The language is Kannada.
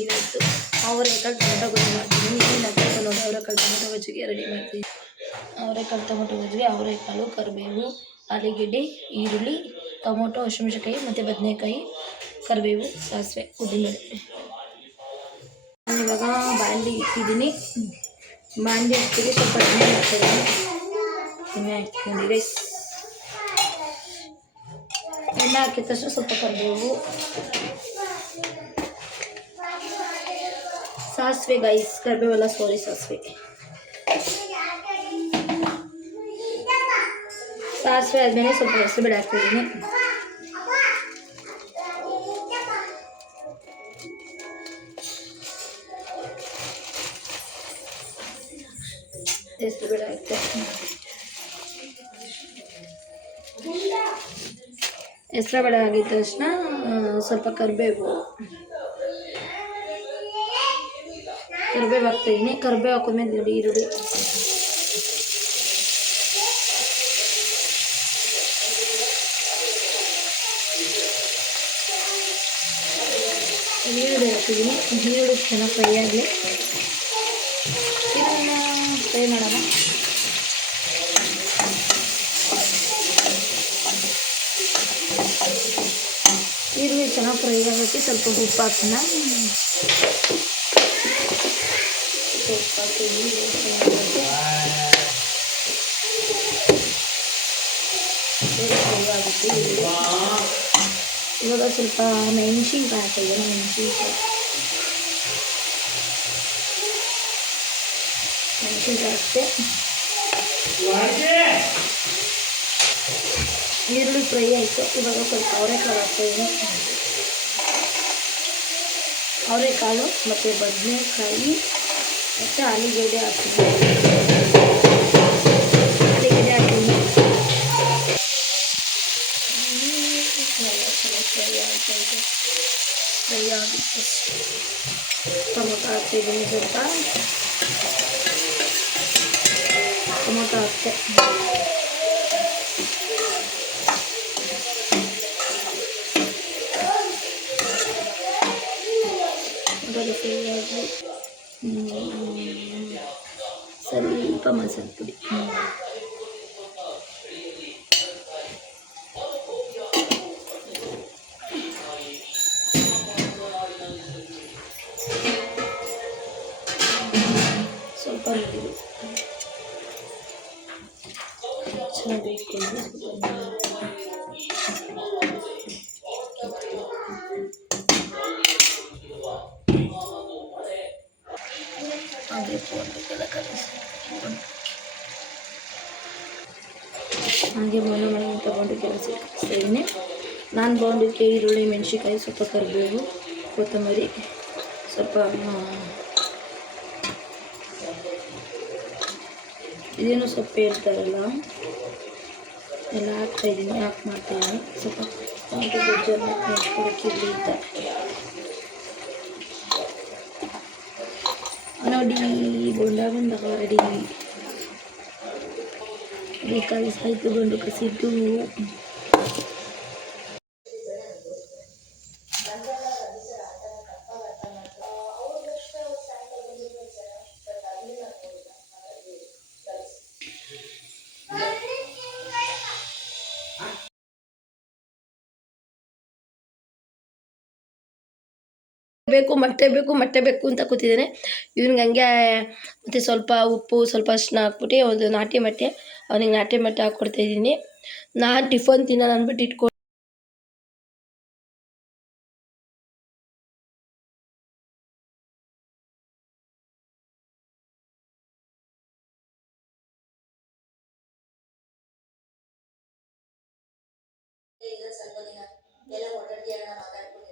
ಇವತ್ತು ಅವರೆಕಾಳು ಟೊಮೊಟೊ ಗೊಜ್ಜು ಮಾಡ್ತೀನಿ. ನೀನು ನೋಡಿ ಅವರೆಕಾಳು ಟೊಮೊಟೊ ಗೊಜ್ಜಿಗೆ ರೆಡಿ ಮಾಡ್ತೀನಿ. ಅವರೆಕಾಳು ಟೊಮೊಟೊ ಗೊಜ್ಜಿಗೆ ಅವರೆಕಾಳು, ಕರಿಬೇವು, ಆಲೂಗೆಡ್ಡೆ, ಈರುಳ್ಳಿ, ಟೊಮೊಟೊ, ಹಸಿಮೆಣಸಿನಕಾಯಿ ಮತ್ತು ಬದನೆಕಾಯಿ, ಕರಿಬೇವು, ಸಾಸಿವೆ, ಉದ್ದಿನಬೇಳೆ. ನಾನಿವಾಗ ಬಾಂಡಿ ಇಟ್ಟಿದ್ದೀನಿ. ಬಾಂಡಿ ಹಾಕ್ತೀವಿ, ಸ್ವಲ್ಪ ಎಣ್ಣೆ ಹಾಕ್ತಿದ್ದೀನಿ. ಎಣ್ಣೆ ಹಾಕ್ತೀನಿ ರೈಸ್. ಎಣ್ಣೆ ಹಾಕಿದ ತಕ್ಷಣ ಸ್ವಲ್ಪ ಕರಿಬೇವು, ಸಾಸಿವೆ ಗೈಸ್, ಕರಿಬೇವೆಲ್ಲ ಸಾರಿ ಸಾಸಿವೆ. ಸಾಸಿವೆ ಆದಮೇಲೆ ಸ್ವಲ್ಪ ಹೆಸರುಬೇಳೆ ಹಾಕ್ತಿದ್ದೀನಿ. ಹೆಸರುಬೇಳೆ ಹಾಕ್ತೆ. ಹೆಸರುಬೇಳೆ ಆಗಿದ ತಕ್ಷಣ ಸ್ವಲ್ಪ ಕರಿಬೇವು ಹಾಕ್ತಾಯಿದ್ದೀನಿ. ಕರಿಬೇವು ಹಾಕಿದ್ಮೇಲೆ ಈರುಳ್ಳಿ, ಹಾಕಿದ್ದೀನಿ. ಈರುಳ್ಳಿ ಚೆನ್ನಾಗಿ ಫ್ರೈ ಆಗಲಿ. ಇದನ್ನು ಫ್ರೈ ಮಾಡೋಣ. ಈರುಳ್ಳಿ ಚೆನ್ನಾಗಿ ಫ್ರೈ ಆಗೋಕ್ಕೆ ಸ್ವಲ್ಪ ಉಪ್ಪು ಹಾಕೋಣ. ಉಪ್ಪು ಹಾಕ್ತೀವಿ. ಇವಾಗ ಸ್ವಲ್ಪ ಮೆಣಸಿನ್ಕಾಯಿ ಹಾಕಿದ್ದೀನಿ. ಮೆಣಸಿನ್ಕಾಯಿ ಹಾಕ್ತೆ. ಈರುಳ್ಳಿ ಫ್ರೈ ಆಯಿತು. ಇವಾಗ ಸ್ವಲ್ಪ ಅವರೆಕಾಳು ಹಾಕ್ತಾಯಿದ್ದೀನಿ. ಅವರೆಕಾಳು ಮತ್ತು ಬದನೆಕಾಯಿ ಮತ್ತು ಆಲೂಗೆಡ್ಡೆ ಹಾಕ್ತೀನಿ. ಆಲೂಗೆಡ್ಡೆ ಹಾಕ್ತೀನಿ. ಫ್ರೈ ಆಗುತ್ತೆ. ಟೊಮೊಟೊ ಹಾಕ್ತಿದ್ದೀನಿ. ಸ್ವಲ್ಪ ಟೊಮೊಟೊ ಹಾಕ್ತೆ. ಸ್ವಲ್ಪ ಮಸಾಲೆ ಪುಡಿ, ಸ್ವಲ್ಪ ನೀರು ಚೆನ್ನಾಗಿ ಹಾಗೆ ಮಣ್ಣು ತಗೊಂಡು ಕೆಲಸಕ್ಕೆ ನಾನು ಬಾಂಡಿಗೆ ಈರುಳ್ಳಿ, ಮೆಣಸಿನ್ಕಾಯಿ, ಸ್ವಲ್ಪ ಕರಿಬೇವು, ಕೊತ್ತಂಬರಿ, ಸ್ವಲ್ಪ ಇದೇನು ಸೊಪ್ಪು ಹೇಳ್ತಾರಲ್ಲ ಎಲ್ಲ ಹಾಕ್ತಾಯಿದ್ದೀನಿ. ಮಾಡ್ತಾಯಿದ್ದೀನಿ. ಸ್ವಲ್ಪ ಟೊಮೊಟೊ ಗೊಜ್ಜನ್ನು ನೆಚ್ಕೊಳಕ್ಕೆ ಇದ್ದ ನೋಡಿ. ಬೋಂಡ ಬಂದಾಗ ರೆಡಿ ಆಯಿತು. ಬಂದು ಕಸಿದ್ದು ಮೊಟ್ಟೆ ಬೇಕು ಅಂತ ಕೂತಿದ್ದಾನೆ. ಇವ್ನಿಗೆ ಹಂಗೆ ಮತ್ತು ಸ್ವಲ್ಪ ಉಪ್ಪು, ಸ್ವಲ್ಪ ಅರಿಶಿನ ಹಾಕ್ಬಿಟ್ಟು ಒಂದು ನಾಟಿ ಮೊಟ್ಟೆ, ಅವನಿಗೆ ನಾಟಿ ಮೊಟ್ಟೆ ಹಾಕ್ಕೊಡ್ತಾಯಿದ್ದೀನಿ. ನಾನು ಟಿಫನ್ ತಿನ್ನೋದು ಅಂದ್ಬಿಟ್ಟು ಇಟ್ಕೊಂಡು ಸ್ವಲ್ಪ ದಿನ ಎಲ್ಲ ಮಾತಾಡ್ತೀರ ಮಾತಾಡ್ಕೊಂಡು